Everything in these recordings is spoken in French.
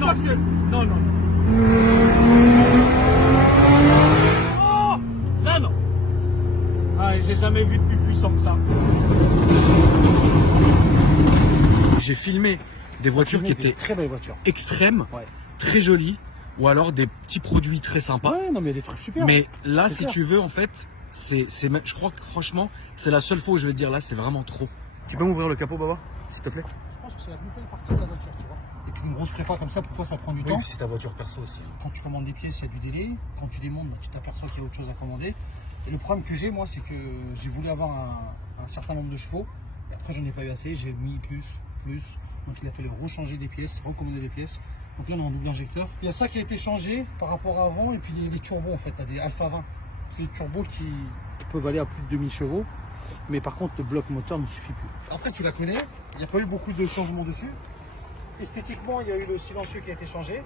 tu t'accélères. Non, non, non. Oh là, non. Ah, j'ai jamais vu de plus puissant que ça. J'ai filmé des voitures qui étaient très belles voitures, extrêmes, ouais. très jolies, ou alors des petits produits très sympas. Ouais, non, mais il y a des trucs super. Mais là, C'est si clair. tu veux, en fait, je crois que franchement, c'est la seule fois où je vais dire là, c'est vraiment trop. Tu peux m'ouvrir le capot, Baba, s'il te plaît? Je pense que c'est la plus belle partie de la voiture, tu vois. Et puis une grosse prépa comme ça, pour toi, ça prend du temps. c'est ta voiture perso aussi. Quand tu commandes des pièces, il y a du délai. Quand tu démontes, bah, tu t'aperçois qu'il y a autre chose à commander. Et le problème que j'ai, moi, c'est que j'ai voulu avoir un certain nombre de chevaux. Et après, je n'en ai pas eu assez. J'ai mis plus. Donc, il a fallu rechanger des pièces, recommander des pièces. Donc là, on est en double injecteur. Il y a ça qui a été changé par rapport à avant. Et puis, les turbos, en fait, tu as des Alpha 20. C'est des turbos qui peuvent aller à plus de 2000 chevaux. Mais par contre, le bloc moteur ne suffit plus. Après, tu la connais. Il n'y a pas eu beaucoup de changements dessus. Esthétiquement, il y a eu le silencieux qui a été changé.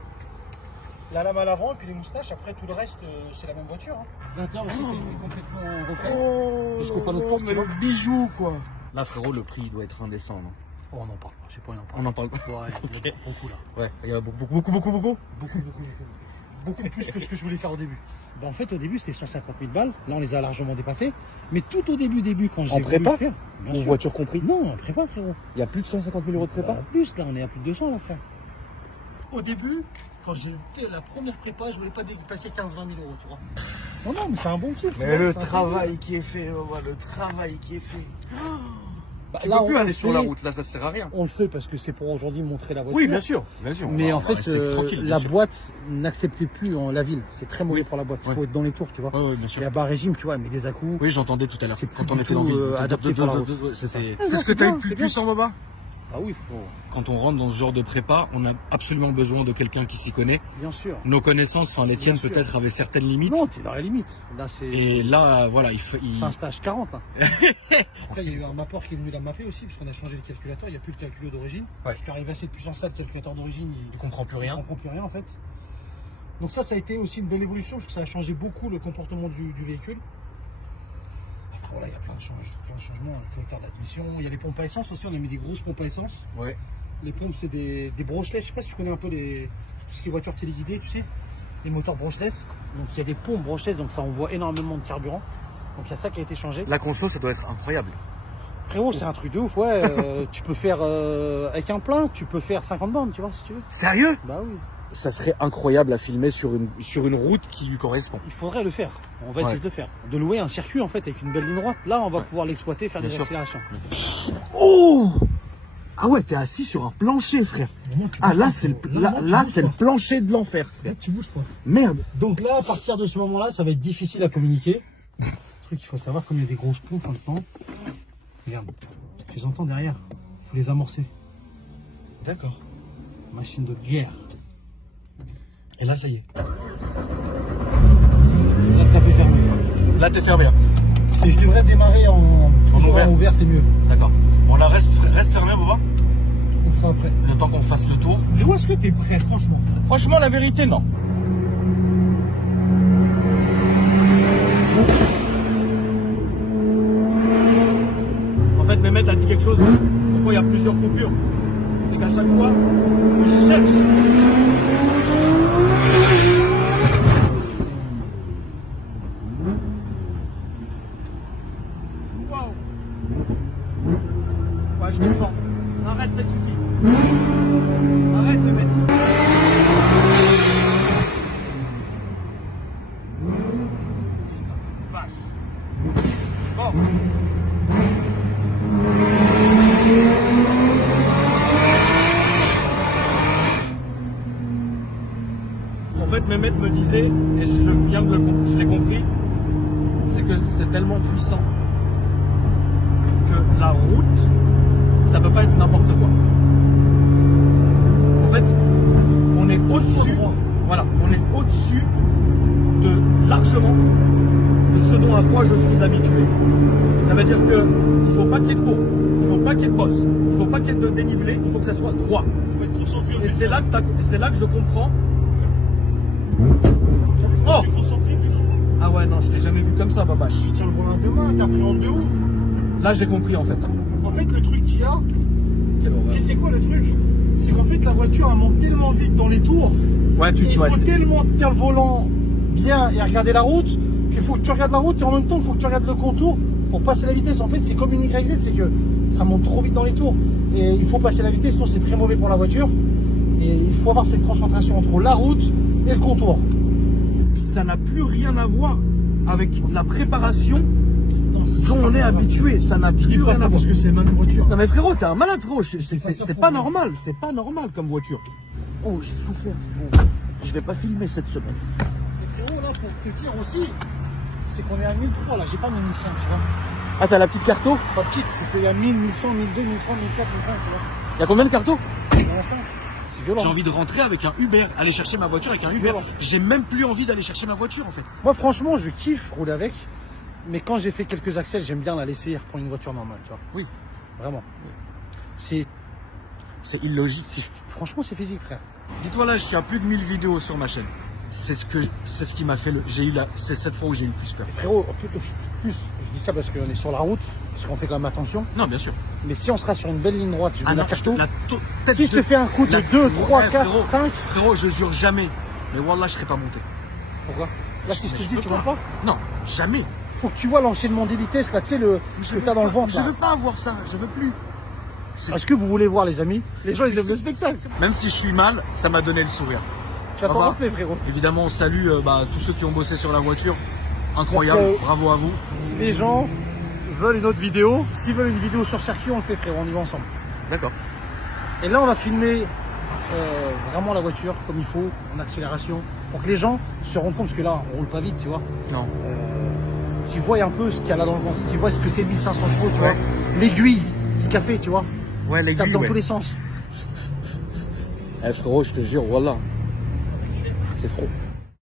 La lame à l'avant et puis les moustaches. Après, tout le reste, c'est la même voiture. Hein. L'intérieur aussi est complètement refait. Jusqu'au panneau de porte. Mais le bijou, quoi. Là, frérot, le prix doit être indécent, non? Oh, on n'en parle pas. Je sais pas, On n'en parle pas. Ouais, il y a beaucoup là. Ouais, il y a beaucoup. Beaucoup plus que ce que je voulais faire au début. Bah, en fait, au début, c'était 150 000 balles. Là, on les a largement dépassés. Mais tout au début, quand j'ai voulu le faire. Bien sûr. Voiture compris? Non, en prépa, frérot. Il y a plus de 150 000 euros de prépa? Plus, là, on est à plus de 200, là, frère. Au début, quand j'ai fait la première prépa, je voulais pas dépasser 15-20 000 euros, tu vois. Non, mais c'est un bon kiff. Mais le travail qui est fait, le travail qui est fait. Bah, Tu là, peux plus on aller le sur fait- la route, là, ça sert à rien. On le fait parce que c'est pour aujourd'hui montrer la voiture. Oui, bien sûr. Mais On en va fait, rester tranquille, bien la sûr. boîte n'acceptait plus la ville. C'est très mauvais pour la boîte. Il faut Ouais. être dans les tours, tu vois. Oui, bien sûr. Et à bas régime, tu vois, mais des à-coups. Oui, j'entendais tout à l'heure. C'est plus Quand on du était dans tout, ville. adapté pour la route. C'était. non, C'est ce que c'est t'as eu bien, de plus c'est bien. puissant, Baba? Ah oui, faut... Quand on rentre dans ce genre de prépa, on a absolument besoin de quelqu'un qui s'y connaît. bien sûr. Nos connaissances, enfin les tiennes Bien sûr. peut-être avaient certaines limites. Non, t'es dans la limite. Là, c'est Et là, voilà, c'est un stage 40. Là. Après, il y a eu un mappeur qui est venu la mapper aussi, puisqu'on a changé le calculateur. Il n'y a plus de calculo d'origine. Ouais. Parce qu'arrivé à cette puissance-là, le calculateur d'origine, Il comprend plus il rien. comprend plus rien en fait. Donc ça a été aussi une belle évolution, parce que ça a changé beaucoup le comportement du véhicule. Après, voilà, il y a plein de changements. Le collecteur d'admission, il y a les pompes à essence aussi. On a mis des grosses pompes à essence. Ouais. Les pompes, c'est des brushless. Je sais pas si tu connais un peu tout ce qui est voiture téléguidée, tu sais, les moteurs brushless. Donc il y a des pompes brushless, donc ça envoie énormément de carburant. Donc il y a ça qui a été changé. La conso, ça doit être incroyable. Frérot, c'est un truc de ouf, ouais. Tu peux faire avec un plein, tu peux faire 50 bornes, tu vois, si tu veux. Sérieux? Bah oui. Ça serait incroyable à filmer sur une route qui lui correspond. Il faudrait le faire. On va essayer Ouais. de le faire. De louer un circuit en fait avec une belle ligne droite. Là, on va pouvoir l'exploiter, faire Bien des sûr. accélérations. Oh! Ah ouais, t'es assis sur un plancher, frère. Ah là, c'est le plancher de l'enfer, frère. Tu bouges pas. Merde. Donc là, à partir de ce moment-là, ça va être difficile à communiquer. Le truc, il faut savoir, comme il y a des grosses pompes maintenant. Regarde, tu les entends derrière. Il faut les amorcer. D'accord. Machine de guerre. Et là, ça y est. Là, tu peux fermer. Là, t'es fermé. Hein. Et je devrais démarrer toujours ouvert. en ouvert, c'est mieux. D'accord. Bon, là, reste fermé, Baba. On fera après. Le temps qu'on fasse le tour. Mais où est-ce que t'es prêt, franchement? Franchement, la vérité, non. En fait, Mehmet a dit quelque chose. Pourquoi il y a plusieurs coupures? C'est qu'à chaque fois, il cherche. Waouh. Ouais, je comprends. Arrête, ça suffit. Arrête, Mehmet. Vache. Bon. En fait, Mehmet me disait, et je l'ai compris, c'est que c'est tellement puissant que la route, ça peut pas être n'importe quoi. En fait, on est au-dessus, voilà, on est au-dessus de largement de ce dont à quoi je suis habitué. Ça veut dire que il faut pas qu'il y ait de courbe, il faut pas qu'il y ait de bosse, il faut pas qu'il y ait de dénivelé, il faut que ça soit droit. Il faut être concentré aussi. Et c'est là que je comprends. Oh! Ah ouais, non, je t'ai jamais vu comme ça, Babache. Tu tiens le volant à deux mains, t'appréhendes de ouf. Là, j'ai compris en fait. En fait, le truc qu'il y a, Quelle horreur. c'est quoi le truc? c'est qu'en fait, la voiture, elle monte tellement vite dans les tours. Ouais, Et il ouais, faut c'est- tellement tenir le volant bien et regarder la route qu'il faut que tu regardes la route et en même temps, il faut que tu regardes le contour pour passer la vitesse. En fait, c'est comme une YZ, c'est que ça monte trop vite dans les tours. Et il faut passer la vitesse, sinon c'est très mauvais pour la voiture. Et il faut avoir cette concentration entre la route et le contour. ça n'a plus rien à voir avec la préparation Non, c'est dont on est habitué. Ça n'a Je dis plus pas rien ça à voir. parce que c'est la même voiture. Non mais frérot, t'es un malade frérot, c'est ça pas pour normal, c'est pas normal comme voiture. Oh, j'ai souffert frérot. Je vais pas filmer cette semaine. Et frérot, là, pour te dire aussi, c'est qu'on est à 1003, là, j'ai pas mis 1005, tu vois. Ah, t'as la petite carto? Pas petite, c'est qu'il y a 1000, 1100, 1002, 1003, 1004, 1005, tu vois. Il y a combien de cartos? Il y en a 5. C'est violent. J'ai envie de rentrer avec un Uber, aller chercher ma voiture avec un Uber. Violent. J'ai même plus envie d'aller chercher ma voiture en fait. Moi, franchement, je kiffe rouler avec. Mais quand j'ai fait quelques accès, j'aime bien la laisser pour une voiture normale, tu vois. Oui. Vraiment. C'est illogique. Franchement, c'est physique, frère. Dis-toi là, je suis à plus de 1000 vidéos sur ma chaîne. C'est ce qui m'a fait c'est cette fois où j'ai eu le plus peur. Frérot, plus, je dis ça parce qu'on est sur la route, parce qu'on fait quand même attention. Non, bien sûr. Mais si on sera sur une belle ligne droite, je vais la carto. tête Si je te fais un coup de 2, 3, 4, 5. Frérot, je jure jamais. Mais wallah, je serais pas monté. Pourquoi? Là, c'est ce que je dis, peux tu vois pas? Non, jamais. Faut que tu vois l'enchaînement des vitesses, là, tu sais, ce que t'as dans le ventre. Je là. veux pas avoir ça, je veux plus. Est-ce que vous voulez voir, les amis? Les gens, ils aiment le spectacle. Même si je suis mal, ça m'a donné le sourire. Tu vas t'en Revoir. rappeler, frérot. Évidemment, on salue tous ceux qui ont bossé sur la voiture. Incroyable, Merci. bravo à vous. Si les gens veulent une autre vidéo, s'ils veulent une vidéo sur circuit, on le fait, frérot, on y va ensemble. D'accord. Et là, on va filmer vraiment la voiture comme il faut, en accélération, pour que les gens se rendent compte, parce que là, on roule pas vite, tu vois. Non. Qu'ils voient un peu ce qu'il y a là dans le ventre, qu'ils voient ce que c'est 1500 chevaux, tu Ouais. vois. L'aiguille, ce qu'a fait, tu vois. Ouais, Il tape dans tous les sens. Eh frérot, je te jure, voilà. C'est trop.